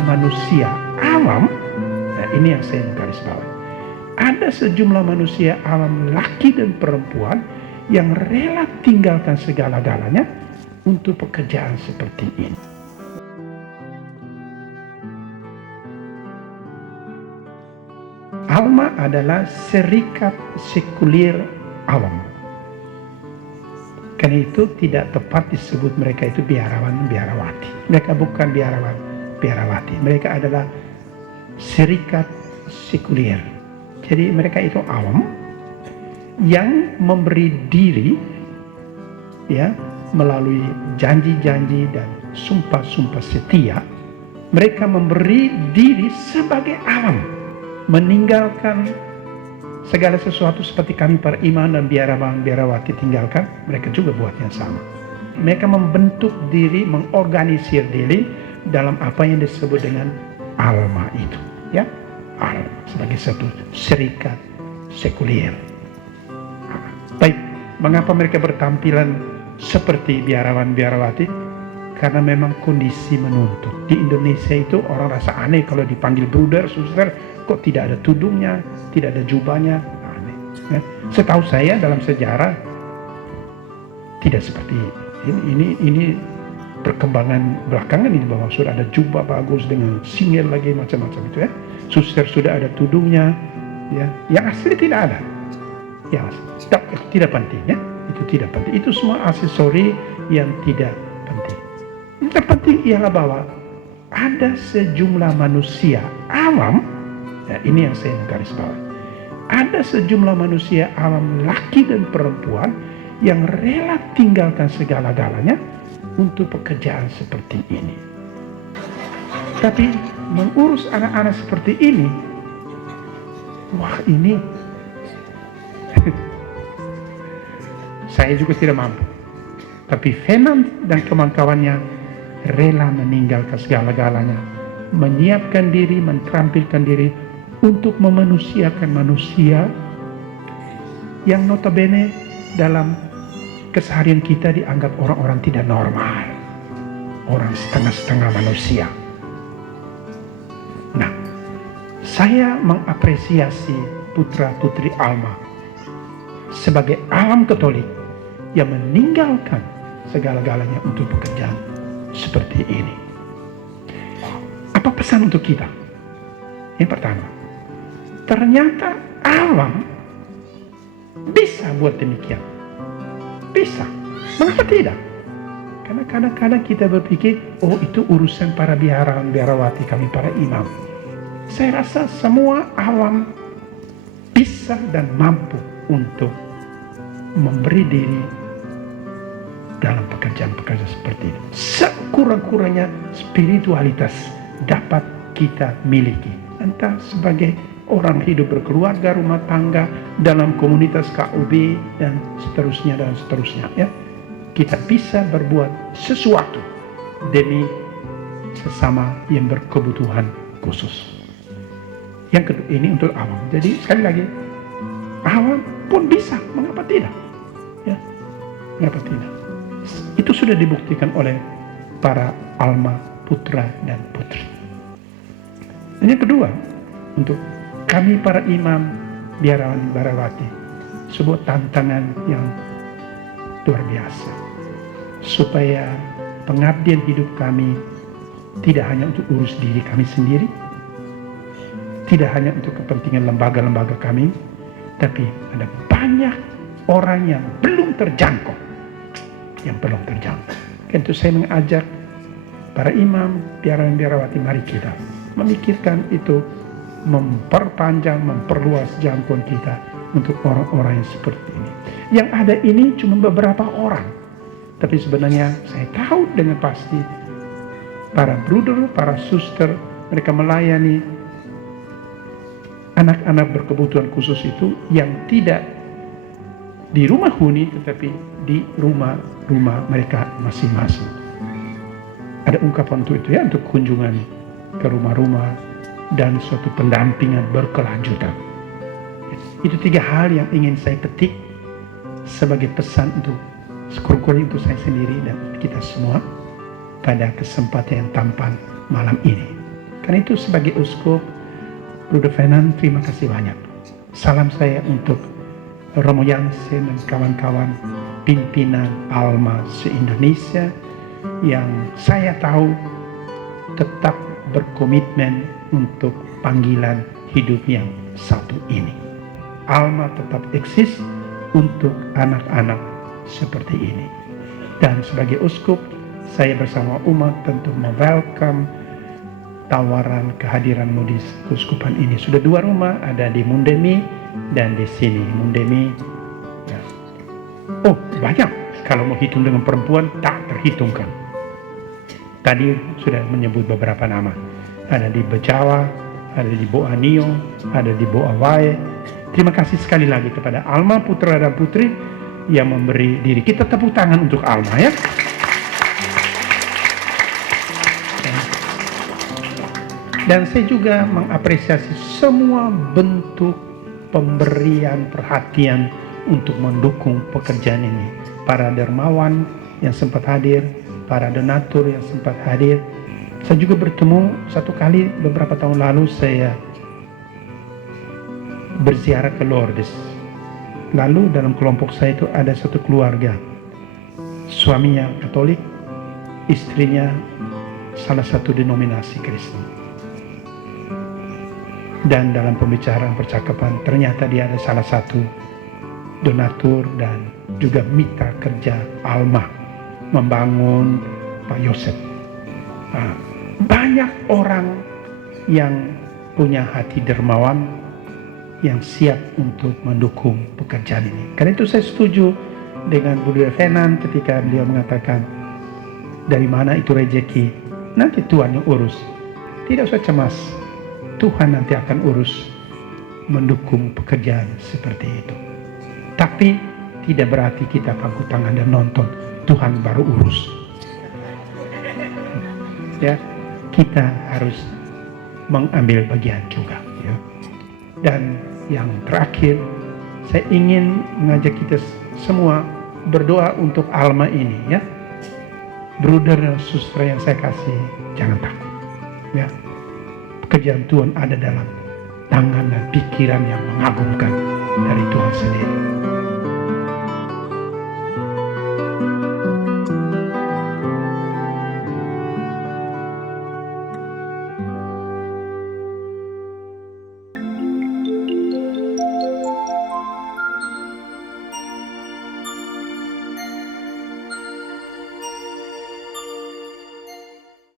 sejumlah manusia awam, nah ini yang saya garis bawahi. Ada sejumlah manusia awam laki dan perempuan yang rela tinggalkan segala-galanya untuk pekerjaan seperti ini. Alma adalah serikat sekuler awam. Karena itu tidak tepat disebut mereka itu biarawan, biarawati. Mereka bukan biarawan, biarawati. Mereka adalah serikat sekuler. Jadi mereka itu awam yang memberi diri ya melalui janji-janji dan sumpah-sumpah setia. Mereka memberi diri sebagai awam, meninggalkan segala sesuatu seperti kami para imam dan biarawan biarawati tinggalkan, mereka juga buat yang sama. Mereka membentuk diri, mengorganisir diri dalam apa yang disebut dengan alma itu, ya, alma sebagai satu serikat sekuler. Baik, mengapa mereka bertampilan seperti biarawan biarawati? Karena memang kondisi menuntut. Di Indonesia itu orang rasa aneh kalau dipanggil bruder, suster, kok tidak ada tudungnya, tidak ada jubahnya, aneh. Ya. Setahu saya dalam sejarah tidak seperti ini perkembangan belakangan ini, bahwa sudah ada jubah bagus dengan singel lagi macam-macam itu ya. Suster sudah ada tudungnya, ya. Yang asli tidak ada. Ya, tidak penting ya. Itu tidak penting. Itu semua aksesori yang tidak penting. Yang terpenting ialah bahwa ada sejumlah manusia awam. Ya, ini yang saya garis bawahi. Ada sejumlah manusia awam laki dan perempuan yang rela tinggalkan segala-galanya untuk pekerjaan seperti ini. Tapi mengurus anak-anak seperti ini, wah ini saya juga tidak mampu. Tapi Fernand dan kawan-kawannya rela meninggalkan segala-galanya, menyiapkan diri, menterampilkan diri untuk memanusiakan manusia yang notabene dalam keseharian kita dianggap orang-orang tidak normal, orang setengah-setengah manusia. Nah, saya mengapresiasi putra-putri Alma sebagai awam Katolik yang meninggalkan segala-galanya untuk pekerjaan seperti ini. Apa pesan untuk kita? Yang pertama, ternyata awam bisa buat demikian. Bisa. Mengapa tidak? Karena kadang-kadang kita berpikir, oh itu urusan para biarawan, biarawati, kami para imam. Saya rasa semua awam bisa dan mampu untuk memberi diri dalam pekerjaan-pekerjaan seperti ini. Sekurang-kurangnya spiritualitas dapat kita miliki. Entah sebagai orang hidup berkeluarga, rumah tangga, dalam komunitas KUB, dan seterusnya, dan seterusnya. Ya. Kita bisa berbuat sesuatu demi sesama yang berkebutuhan khusus. Yang kedua, ini untuk awam. Jadi sekali lagi, awam pun bisa, mengapa tidak? Ya, mengapa tidak? Itu sudah dibuktikan oleh para alma putra dan putri. Dan yang kedua, untuk kami para imam, biarawan, biarawati, sebuah tantangan yang luar biasa, supaya pengabdian hidup kami tidak hanya untuk urus diri kami sendiri, tidak hanya untuk kepentingan lembaga-lembaga kami, tapi ada banyak orang yang belum terjangkau, Tentu saya mengajak para imam, biarawan, biarawati, mari kita memikirkan itu, memperpanjang, memperluas jangkauan kita untuk orang-orang yang seperti ini. Yang ada ini cuma beberapa orang, tapi sebenarnya saya tahu dengan pasti para bruder, para suster, mereka melayani anak-anak berkebutuhan khusus itu yang tidak di rumah huni, tetapi di rumah-rumah mereka masing-masing. Ada ungkapan untuk itu ya, untuk kunjungan ke rumah-rumah dan suatu pendampingan berkelanjutan. Itu 3 hal yang ingin saya petik sebagai pesan untuk sekurang-kurangnya untuk saya sendiri dan kita semua pada kesempatan yang tampan malam ini. Karena itu sebagai uskup, Bruder Fernand, terima kasih banyak. Salam saya untuk Romo Jansen dan kawan-kawan pimpinan Alma se-Indonesia yang saya tahu tetap berkomitmen untuk panggilan hidup yang satu ini. Alma tetap eksis untuk anak-anak seperti ini. Dan sebagai uskup, saya bersama umat tentu welcome tawaran kehadiranmu di keuskupan ini. Sudah 2 rumah, ada di Mundemi dan di sini. Mundemi, ya. Oh banyak, kalau mau hitung dengan perempuan tak terhitungkan. Tadi sudah menyebut beberapa nama. Ada di Bejawa, ada di Boanio, ada di Boawae. Terima kasih sekali lagi kepada Alma Putra dan Putri yang memberi diri. Kita tepuk tangan untuk Alma ya. Dan saya juga mengapresiasi semua bentuk pemberian perhatian untuk mendukung pekerjaan ini. Para dermawan yang sempat hadir, para donatur yang sempat hadir. Saya juga bertemu satu kali beberapa tahun lalu, saya berziarah ke Lourdes. Lalu dalam kelompok saya itu ada satu keluarga, suaminya Katolik, istrinya salah satu denominasi Kristen. Dan dalam pembicaraan percakapan ternyata dia ada salah satu donatur dan juga mitra kerja Alma membangun Pak Yosef. Banyak orang yang punya hati dermawan yang siap untuk mendukung pekerjaan ini. Karena itu saya setuju dengan Bruder Fernand ketika beliau mengatakan dari mana itu rezeki, nanti Tuhan yang urus. Tidak usah cemas, Tuhan nanti akan urus mendukung pekerjaan seperti itu. Tapi tidak berarti kita pangku tangan dan nonton, Tuhan baru urus. Ya, kita harus mengambil bagian juga. Ya. Dan yang terakhir, saya ingin mengajak kita semua berdoa untuk Alma ini. Ya, Bruder dan Suster yang saya kasih, jangan takut. Ya. Pekerjaan Tuhan ada dalam tangan dan pikiran yang mengagumkan dari Tuhan sendiri.